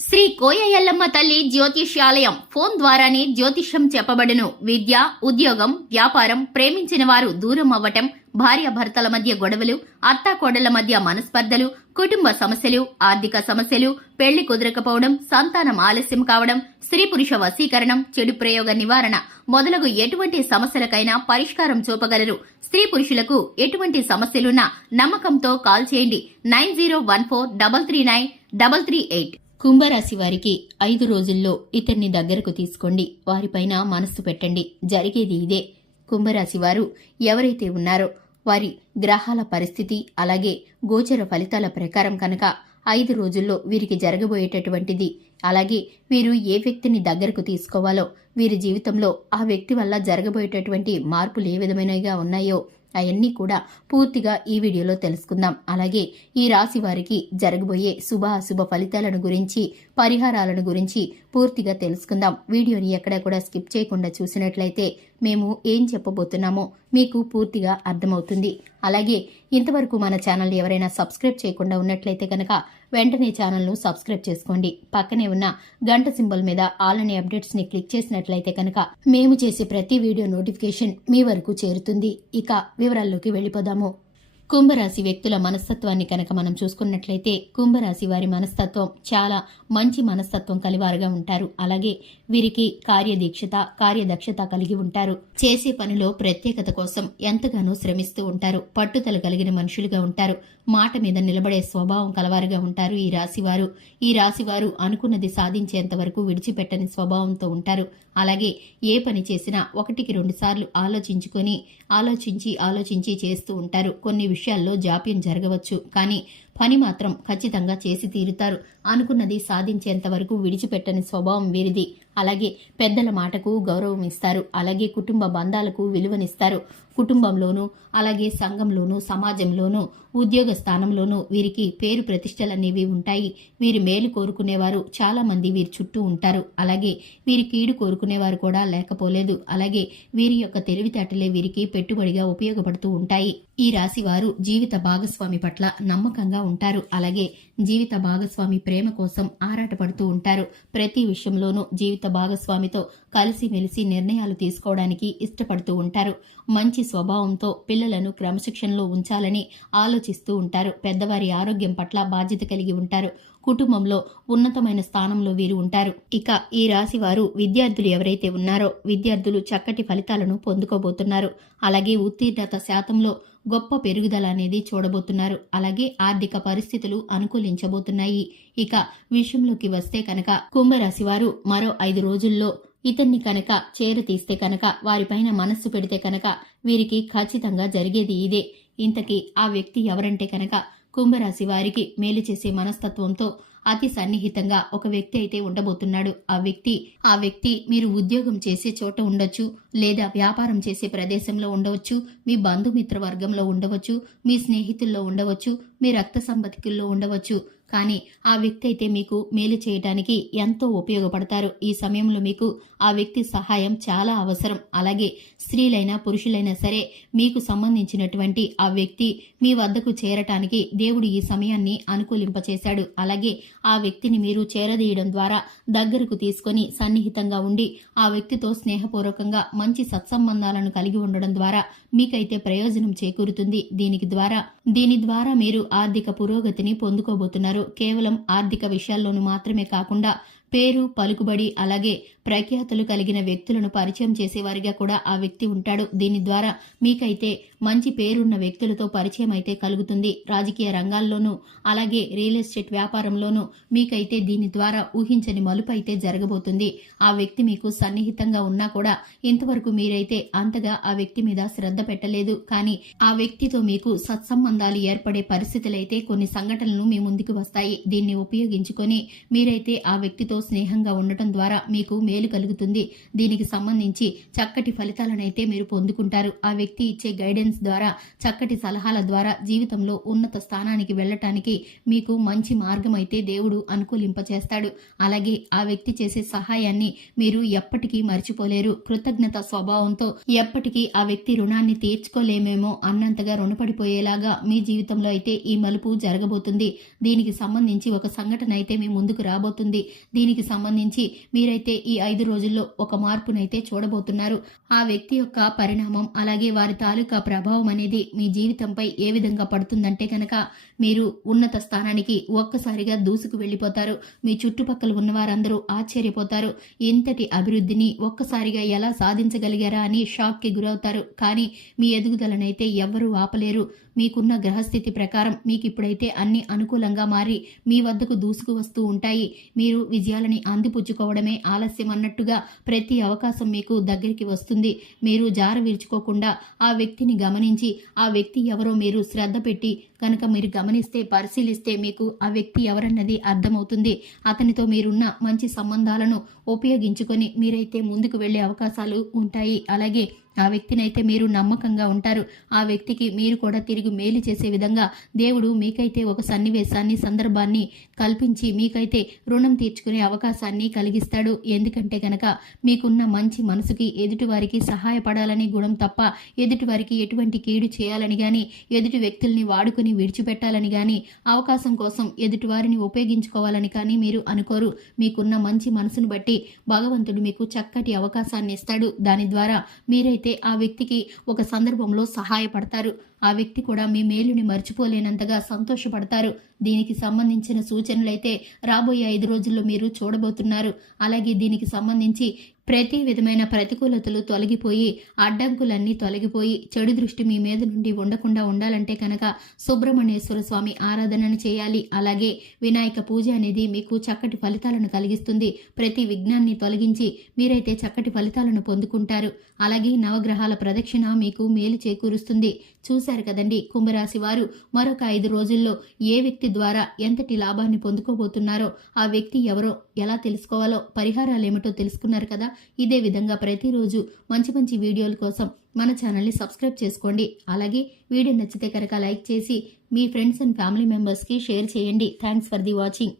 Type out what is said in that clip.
శ్రీ కోయ ఎల్లమ్మ తల్లి జ్యోతిష్యాలయం ఫోన్ ద్వారానే జ్యోతిష్యం చెప్పబడును. విద్య, ఉద్యోగం, వ్యాపారం, ప్రేమించిన వారు దూరం అవ్వటం, భార్యాభర్తల మధ్య గొడవలు, అత్తాకోడళ్ల మధ్య మనస్పర్ధలు, కుటుంబ సమస్యలు, ఆర్థిక సమస్యలు, పెళ్లి కుదరకపోవడం, సంతానం ఆలస్యం కావడం, స్త్రీ పురుష వశీకరణం, చెడు ప్రయోగ నివారణ మొదలగు ఎటువంటి సమస్యలకైనా పరిష్కారం చూపగలరు. స్త్రీ పురుషులకు ఎటువంటి సమస్యలున్నా నమ్మకంతో కాల్ చేయండి. 9014339338. కుంభరాశి వారికి 5 రోజుల్లో ఇతన్ని దగ్గరకు తీసుకోండి. వారిపైన మనస్సు పెట్టండి. జరిగేది ఇదే. కుంభరాశి వారు ఎవరైతే ఉన్నారో వారి గ్రహాల పరిస్థితి అలాగే గోచర ఫలితాల ప్రకారం కనుక 5 రోజుల్లో వీరికి జరగబోయేటటువంటిది, అలాగే వీరు ఏ వ్యక్తిని దగ్గరకు తీసుకోవాలో, వీరి జీవితంలో ఆ వ్యక్తి వల్ల జరగబోయేటటువంటి మార్పులు ఏ విధమైనవిగా ఉన్నాయో అవన్నీ కూడా పూర్తిగా ఈ వీడియోలో తెలుసుకుందాం. అలాగే ఈ రాశి వారికి జరగబోయే శుభ అశుభ ఫలితాలను గురించి, పరిహారాలను గురించి పూర్తిగా తెలుసుకుందాం. వీడియోని ఎక్కడా కూడా స్కిప్ చేయకుండా చూసినట్లయితే మేము ఏం చెప్పబోతున్నామో మీకు పూర్తిగా అర్థమవుతుంది. అలాగే ఇంతవరకు మన ఛానల్ ఎవరైనా సబ్స్క్రైబ్ చేయకుండా ఉన్నట్లయితే కనుక వెంటనే ఛానల్ను సబ్స్క్రైబ్ చేసుకోండి. పక్కనే ఉన్న గంట సింబల్ మీద ఆల్ అనే అప్డేట్స్ ని క్లిక్ చేసినట్లయితే కనుక మేము చేసే ప్రతి వీడియో నోటిఫికేషన్ మీ వరకు చేరుతుంది. ఇక వివరాల్లోకి వెళ్ళిపోదాము. కుంభరాశి వ్యక్తుల మనస్తత్వాన్ని కనుక మనం చూసుకున్నట్లయితే కుంభరాశి వారి మనస్తత్వం చాలా మంచి మనస్తత్వం కలివారుగా ఉంటారు. అలాగే వీరికి కార్యదక్షత కలిగి ఉంటారు. చేసే పనిలో ప్రత్యేకత కోసం ఎంతగానో శ్రమిస్తూ ఉంటారు. పట్టుదల కలిగిన మనుషులుగా ఉంటారు. మాట మీద నిలబడే స్వభావం కలవారుగా ఉంటారు ఈ రాశివారు అనుకున్నది సాధించేంత వరకు విడిచిపెట్టని స్వభావంతో ఉంటారు. అలాగే ఏ పని చేసినా 1-2 సార్లు ఆలోచించి చేస్తూ ఉంటారు. కొన్ని విషయాల్లో జాప్యం జరగవచ్చు, కానీ పని మాత్రం ఖచ్చితంగా చేసి తీరుతారు. అనుకున్నది సాధించేంత వరకు విడిచిపెట్టని స్వభావం వీరిది. అలాగే పెద్దల మాటకు గౌరవం ఇస్తారు. అలాగే కుటుంబ బంధాలకు విలువనిస్తారు. కుటుంబంలోనూ అలాగే సంఘంలోనూ సమాజంలోనూ ఉద్యోగ స్థానంలోనూ వీరికి పేరు ప్రతిష్టలనేవి ఉంటాయి. వీరి మేలు కోరుకునేవారు చాలా మంది వీరి చుట్టూ ఉంటారు. అలాగే వీరి కీడు కోరుకునేవారు కూడా లేకపోలేదు. అలాగే వీరి యొక్క తెలివితేటలే వీరికి పెట్టుబడిగా ఉపయోగపడుతూ ఉంటాయి. ఈ రాశి వారు జీవిత భాగస్వామి పట్ల నమ్మకంగా ఉంటారు. అలాగే జీవిత భాగస్వామి ప్రేమ కోసం ఆరాటపడుతూ ఉంటారు. ప్రతి విషయంలోనూ జీవిత భాగస్వామితో కలిసిమెలిసి నిర్ణయాలు తీసుకోవడానికి ఇష్టపడుతూ ఉంటారు. మంచి స్వభావంతో పిల్లలను క్రమశిక్షణలో ఉంచాలని ఆలోచిస్తూ ఉంటారు. పెద్దవారి ఆరోగ్యం పట్ల బాధ్యత కలిగి ఉంటారు. కుటుంబంలో ఉన్నతమైన స్థానంలో వీరు ఉంటారు. ఇక ఈ రాశి వారు విద్యార్థులు ఎవరైతే ఉన్నారో విద్యార్థులు చక్కటి ఫలితాలను పొందుకోబోతున్నారు. అలాగే ఉత్తీర్ణత శాతంలో గొప్ప పెరుగుదల అనేది చూడబోతున్నారు. అలాగే ఆర్థిక పరిస్థితులు అనుకూలించబోతున్నాయి. ఇక విషయంలోకి వస్తే కనుక కుంభరాశి వారు మరో 5 రోజుల్లో ఇతన్ని కనుక చేరతీస్తే కనుక, వారిపైన మనస్సు పెడితే కనుక వీరికి ఖచ్చితంగా జరిగేది ఇదే. ఇంతకీ ఆ వ్యక్తి ఎవరంటే కనుక కుంభరాశి వారికి మేలు చేసే మనస్తత్వంతో అతి సన్నిహితంగా ఒక వ్యక్తి అయితే ఉండబోతున్నాడు. ఆ వ్యక్తి మీరు ఉద్యోగం చేసే చోట ఉండొచ్చు, లేదా వ్యాపారం చేసే ప్రదేశంలో ఉండవచ్చు, మీ బంధుమిత్ర వర్గంలో ఉండవచ్చు, మీ స్నేహితుల్లో ఉండవచ్చు, మీ రక్త సంబంధికుల్లో ఉండవచ్చు. కానీ ఆ వ్యక్తి అయితే మీకు మేలు చేయడానికి ఎంతో ఉపయోగపడతారు. ఈ సమయంలో మీకు ఆ వ్యక్తి సహాయం చాలా అవసరం. అలాగే స్త్రీలైనా పురుషులైనా సరే మీకు సంబంధించినటువంటి ఆ వ్యక్తి మీ వద్దకు చేరటానికి దేవుడు ఈ సమయాన్ని అనుకూలింపచేశాడు. అలాగే ఆ వ్యక్తిని మీరు చేరదీయడం ద్వారా దగ్గరకు తీసుకొని సన్నిహితంగా ఉండి ఆ వ్యక్తితో స్నేహపూర్వకంగా మంచి సత్సంబంధాలను కలిగి ఉండడం ద్వారా మీకైతే ప్రయోజనం చేకూరుతుంది. దీని ద్వారా మీరు ఆర్థిక పురోగతిని పొందుకోబోతున్నారు. కేవలం ఆర్థిక విషయాల్లోనూ మాత్రమే కాకుండా పేరు, పలుకుబడి అలాగే ప్రఖ్యాతులు కలిగిన వ్యక్తులను పరిచయం చేసేవారిగా కూడా ఆ వ్యక్తి ఉంటాడు. దీని ద్వారా మీకైతే మంచి పేరున్న వ్యక్తులతో పరిచయం అయితే కలుగుతుంది. రాజకీయ రంగాల్లోనూ అలాగే రియల్ ఎస్టేట్ వ్యాపారంలోనూ మీకైతే దీని ద్వారా ఊహించని మలుపు అయితే జరగబోతుంది. ఆ వ్యక్తి మీకు సన్నిహితంగా ఉన్నా కూడా ఇంతవరకు మీరైతే అంతగా ఆ వ్యక్తి మీద శ్రద్ధ పెట్టలేదు. కానీ ఆ వ్యక్తితో మీకు సత్సంబంధాలు ఏర్పడే పరిస్థితులైతే కొన్ని సంఘటనలు మీ ముందుకు వస్తాయి. దీన్ని ఉపయోగించుకొని మీరైతే ఆ వ్యక్తితో స్నేహంగా ఉండటం ద్వారా మీకు మేలు కలుగుతుంది. దీనికి సంబంధించి చక్కటి ఫలితాలనైతే మీరు పొందుకుంటారు. ఆ వ్యక్తి ఇచ్చే గైడెన్స్ ద్వారా, చక్కటి సలహాల ద్వారా జీవితంలో ఉన్నత స్థానానికి వెళ్ళటానికి మీకు మంచి మార్గం అయితే దేవుడు అనుకూలింపచేస్తాడు. అలాగే ఆ వ్యక్తి చేసే సహాయాన్ని మీరు ఎప్పటికీ మర్చిపోలేరు. కృతజ్ఞత స్వభావంతో ఎప్పటికీ ఆ వ్యక్తి రుణాన్ని తీర్చుకోలేమేమో అన్నంతగా రుణపడిపోయేలాగా మీ జీవితంలో అయితే ఈ మలుపు జరగబోతుంది. దీనికి సంబంధించి ఒక సంఘటన అయితే మీ ముందుకు రాబోతుంది. దీనికి సంబంధించి మీరైతే ఈ 5 రోజుల్లో ఒక మార్పునైతే చూడబోతున్నారు. ఆ వ్యక్తి యొక్క పరిణామం, అలాగే వారి తాలూకా ప్రభావం అనేది మీ జీవితంపై ఏ విధంగా పడుతుందంటే కనుక మీరు ఉన్నత స్థానానికి ఒక్కసారిగా దూసుకు వెళ్ళిపోతారు. మీ చుట్టుపక్కల ఉన్న వారందరూ ఆశ్చర్యపోతారు. ఇంతటి అభివృద్ధిని ఒక్కసారిగా ఎలా సాధించగలిగారా అని షాక్కి గురవుతారు. కానీ మీ ఎదుగుదలనైతే ఎవ్వరూ ఆపలేరు. మీకున్న గ్రహస్థితి ప్రకారం మీకు ఇప్పుడైతే అన్ని అనుకూలంగా మారి మీ వద్దకు దూసుకు వస్తూ ఉంటాయి. మీరు విజయాలని అందిపుచ్చుకోవడమే ఆలస్యం అన్నట్టుగా ప్రతి అవకాశం మీకు దగ్గరికి వస్తుంది. మీరు జార విరుచుకోకుండా ఆ వ్యక్తిని గమనించి, ఆ వ్యక్తి ఎవరో మీరు శ్రద్ధ పెట్టి కనుక మీరు గమనిస్తే, పరిశీలిస్తే మీకు ఆ వ్యక్తి ఎవరన్నది అర్థమవుతుంది. అతనితో మీరున్న మంచి సంబంధాలను ఉపయోగించుకొని మీరైతే ముందుకు వెళ్లే అవకాశాలు ఉంటాయి. అలాగే ఆ వ్యక్తినైతే మీరు నమ్మకంగా ఉంటారు. ఆ వ్యక్తికి మీరు కూడా తిరిగి మేలు చేసే విధంగా దేవుడు మీకైతే ఒక సన్నివేశాన్ని, సందర్భాన్ని కల్పించి మీకైతే రుణం తీర్చుకునే అవకాశాన్ని కలిగిస్తాడు. ఎందుకంటే గనక మీకున్న మంచి మనసుకి ఎదుటివారికి సహాయపడాలని గుణం తప్ప ఎదుటివారికి ఎటువంటి కీడు చేయాలని గాని, ఎదుటి వ్యక్తుల్ని వాడుకుని విడిచిపెట్టాలని గాని, అవకాశం కోసం ఎదుటివారిని ఉపయోగించుకోవాలని కానీ మీరు అనుకోరు. మీకున్న మంచి మనసును బట్టి భగవంతుడు మీకు చక్కటి అవకాశాన్ని ఇస్తాడు. దాని ద్వారా మీరైతే ఆ వ్యక్తికి ఒక సందర్భంలో సహాయపడతారు. ఆ వ్యక్తి కూడా మీ మేలుని మర్చిపోలేనంతగా సంతోషపడతారు. దీనికి సంబంధించిన సూచనలైతే రాబోయే 5 రోజుల్లో మీరు చూడబోతున్నారు. అలాగే దీనికి సంబంధించి ప్రతి విధమైన ప్రతికూలతలు తొలగిపోయి, అడ్డంకులన్నీ తొలగిపోయి, చెడు దృష్టి మీ మీద నుండి ఉండకుండా ఉండాలంటే కనుక సుబ్రహ్మణ్యేశ్వర స్వామి ఆరాధనను చేయాలి. అలాగే వినాయక పూజ అనేది మీకు చక్కటి ఫలితాలను కలిగిస్తుంది. ప్రతి విఘ్నాన్ని తొలగించి మీరైతే చక్కటి ఫలితాలను పొందుకుంటారు. అలాగే నవగ్రహాల ప్రదక్షిణ మీకు మేలు చేకూరుస్తుంది. చూశారు కదండి, కుంభరాశి వారు మరొక 5 రోజుల్లో ఏ వ్యక్తి ద్వారా ఎంతటి లాభాన్ని పొందుకోబోతున్నారో, ఆ వ్యక్తి ఎవరో ఎలా తెలుసుకోవాలో, పరిహారాలేమిటో తెలుసుకున్నారు కదా. ఇదే విధంగా ప్రతిరోజు మంచి మంచి వీడియోల కోసం మన ఛానల్ని సబ్స్క్రైబ్ చేసుకోండి. అలాగే వీడియో నచ్చితే కనుక లైక్ చేసి మీ ఫ్రెండ్స్ అండ్ ఫ్యామిలీ మెంబర్స్కి షేర్ చేయండి. Thanks for the watching.